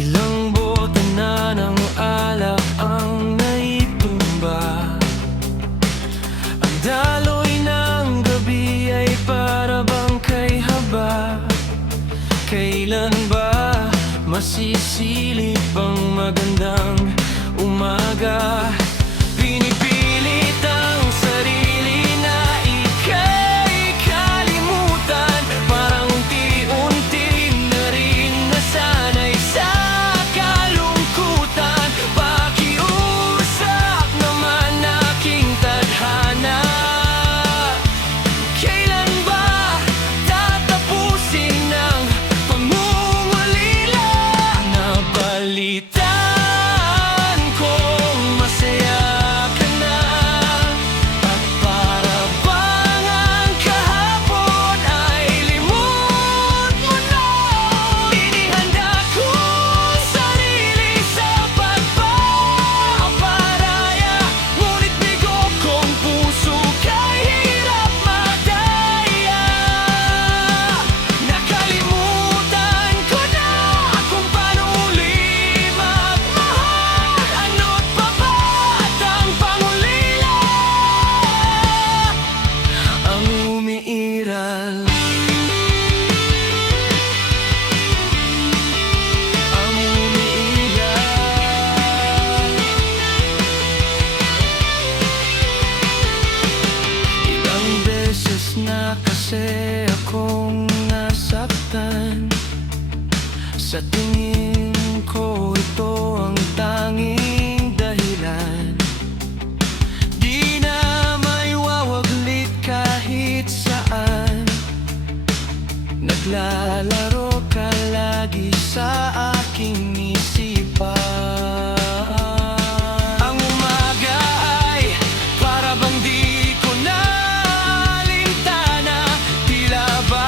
Ilang bote na ng alak ang naitumba. Ang daloy ng gabi ay para bang kay haba. Kailan ba masisilip ang magandang umaga? Pinipilit ang sarili na ika'y kalimutan. Parang unti-unti na rin nasanay sa kalungkutan. Pakiusap naman aking tadhana, kailan ba tatapusin ang pangungulila? Nabalitaan kong masaya ka na, at para bang ang kahapon ay limot mo na. Inihanda ko sarili sa pagpaparaya, ngunit bigo kong puso kay hirap magdaya. Nakalimutan ko na kung paano uli magmahal. Ano't pa ba't ang pangulila ang umiiral? Ang umiiral. Ilang beses na kasi akong nasaktan. Sa tingin ko ito ang tanging dahilan. Di na maiwawaglit kahit saan. Naglalaro ka lagi sa aking isipan. Ang umaga ay para bang di ko na alintana. Tila ba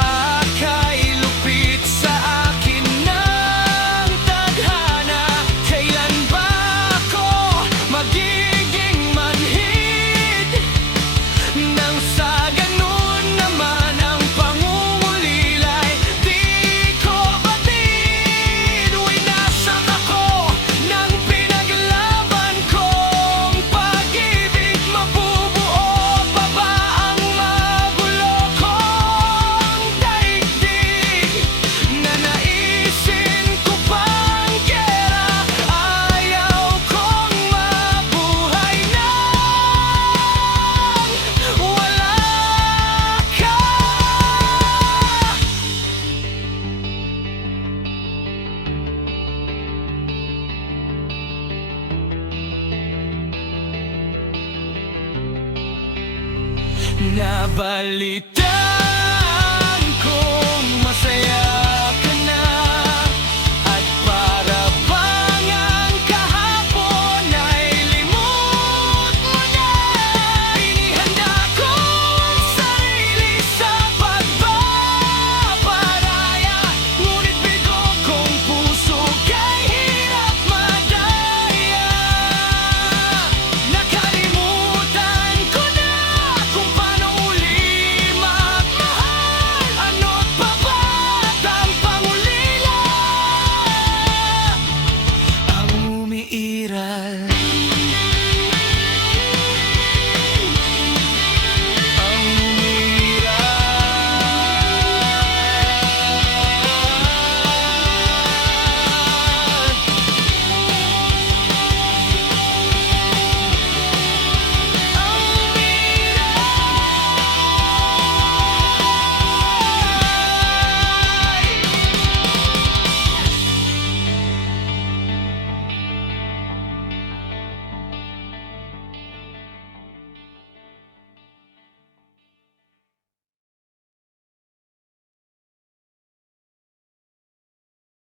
kay lupit sa akin ng tadhana. Kailan ba ako magiging manhid? Nang sa ganun naman ang pangungulila'y di ko batid. Winasak ako ng pinaglaban kong pag-ibig. Mabubuo pa ba ang magulo kong daigdig? Nanaisin ko pang gera, ayaw kong mabuhay nang wala ka. Nabalita